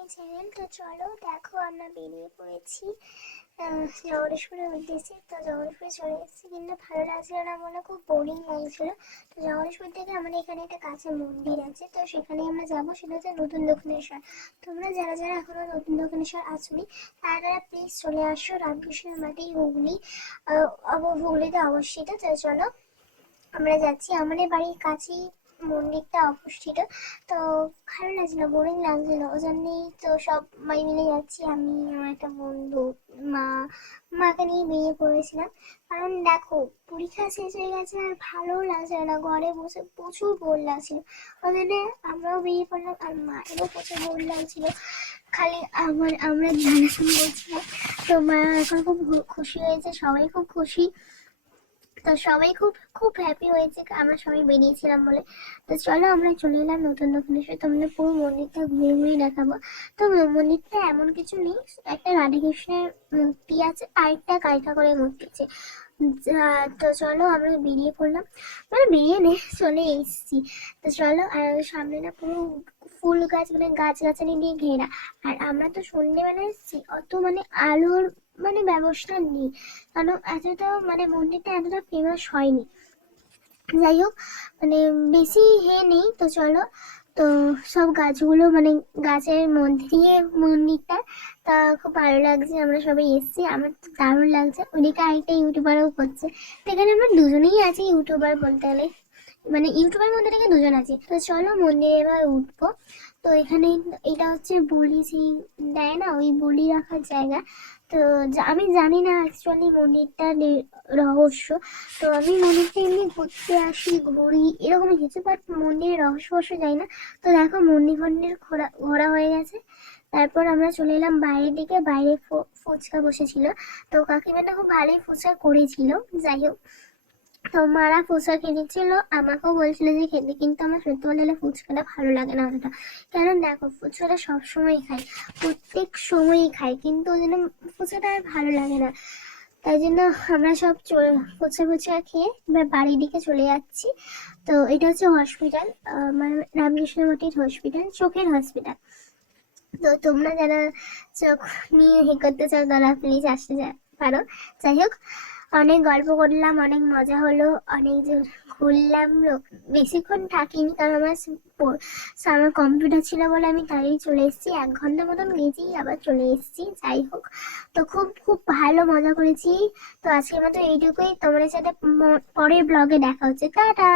মাই তো চলো, দেখো আমরা বেরিয়ে পড়েছি। জগদীশপুরের উদ্দেশ্যে। তো জগদীশপুরে চলে এসেছি কিন্তু ভালো লাগছিল না বলে খুব বোরিং লাগছিল। তো জগদীশপুর থেকে আমাদের এখানে একটা কাছে মন্দির আছে। তো সেখানে আমরা যাব, সেটা হচ্ছে নতুন দক্ষিণেশ্বর। তোমরা যারা যারা এখনও নতুন দক্ষিণেশ্বর আসনি তারা তারা প্লিজ চলে আসো। রামকৃষ্ণের মাটি হুগলি হুগলিতে অবস্থিত তো চলো, আমরা যাচ্ছি। আমাদের বাড়ির কাছেই মন্দিরটা অপুষ্ঠিত তো ভালো লাগছিল বোরিং লাগছিল। ওই জন্যই তো সব মাই মিলে যাচ্ছি। আমি, আমার একটা বন্ধু, মা, মাকে নিয়ে বেরিয়ে পড়েছিলাম। কারণ দেখো, পরীক্ষা শেষ হয়ে গেছে আর ভালো লাগছিল না। ঘরে বসে প্রচুর বোর লাগছিল। ওই জন্য আমরাও বেরিয়ে পড়লাম আর মায়েরও প্রচুর বোর লাগছিল। খালি আমার, আমরা জানাশোনা করছিলাম। তো মা এখন খুব খুশি হয়েছে, সবাই খুব খুশি। তো সবাই খুব খুব হ্যাপি হয়েছে, আমরা সবাই বেরিয়েছিলাম বলে। তো চলো আমরা চলে এলাম নতুন দক্ষিণেশ্বর তোমাদের পুরো মন্দিরটা ঘুরে ঘুরে দেখাবো। তো মন্দিরটা এমন কিছু নেই, একটা রাধাকৃষ্ণের মূর্তি আছে আর একটা করে মূর্তি আছে। তো চলো আমরা বেরিয়ে পড়লাম। মানে বেরিয়ে নে, চলে এসেছি। তো চলো, আর সামনে না পুরো ফুল গাছ মানে গাছ গাছালি দিয়ে ঘেরা। আর আমরা তো সন্ধ্যেবেলা এসেছি, অত মানে আলোর মানে ব্যবস্থা নেই। কারণ এতটা মানে মন্দিরটা এতটা ফেমাস হয়নি। যাই হোক মানে বেশি হে নেই, তো চলো। তো সব গাছগুলো মানে গাছের মধ্যে দিয়ে মন্দিরটা, তা খুব ভালো লাগছে, আমরা সবাই এসেছি। আমার দারুণ লাগছে। ওদিকে আরেকটা ইউটিউবারও করছে। তো এখানে আমরা দুজনেই আছি ইউটিউবার বলতে গেলে। মানে ইউটিউবের মধ্যে থেকে দুজন আছে। তো চলো মন্দিরে এবার উঠবো। তো এখানে এটা হচ্ছে বলি সেই দেয় না, ওই বলি রাখার জায়গা। তো আমি জানি না অ্যাকচুয়ালি মন্দিরটা রহস্য। তো আমি মন্দিরটা এমনি ঘুরতে আসি, ঘুরি, এরকম কিছু বাট মন্দিরের রহস্য অবশ্য যাই না। তো দেখো মন্দির ফন্দির ঘোরা ঘোরা হয়ে গেছে। তারপর আমরা চলে এলাম বাইরের দিকে, বাইরে ফুচকা বসেছিল। তো কাকিমাটা খুব ভালোই ফুচকা করেছিল, যাই হোক। তো মারা ফুচকা খেয়েছিল আমাকেও বলছিল যে খেতে, কিন্তু আমার সত্যি বলতে গেলে ফুচকাটা ভালো লাগে না অতটা। কেন দেখো, ফুচকাটা সবসময় খাই, প্রত্যেক সময়ই খাই, কিন্তু ওই জন্য ফুচকাটা আর ভালো লাগে না। তাই জন্য আমরা সব ফুচকা ফুচকা খেয়ে এবার বাড়ির দিকে চলে যাচ্ছি। তো এটা হচ্ছে হসপিটাল মানে রামকৃষ্ণ মঠির হসপিটাল চোখের হসপিটাল তো তোমরা যারা চোখ নিয়ে হে করতে চাও, তারা প্লিজ আসতে পারো। যাই হোক অনেক গল্প করলাম, অনেক মজা হলো, অনেক ঘুরলাম বেশিক্ষণ থাকিনি কারণ আমার আমার কম্পিউটার ছিল বলে আমি তাড়াতাড়ি চলে এসেছি। এক ঘণ্টা মতন গেছি, আবার চলে এসেছি। যাই হোক, তো খুব খুব ভালো মজা করেছি। তো আজকের মতো এইটুকুই। তোমাদের সাথে পরের ব্লগে দেখা হচ্ছে। টাটা!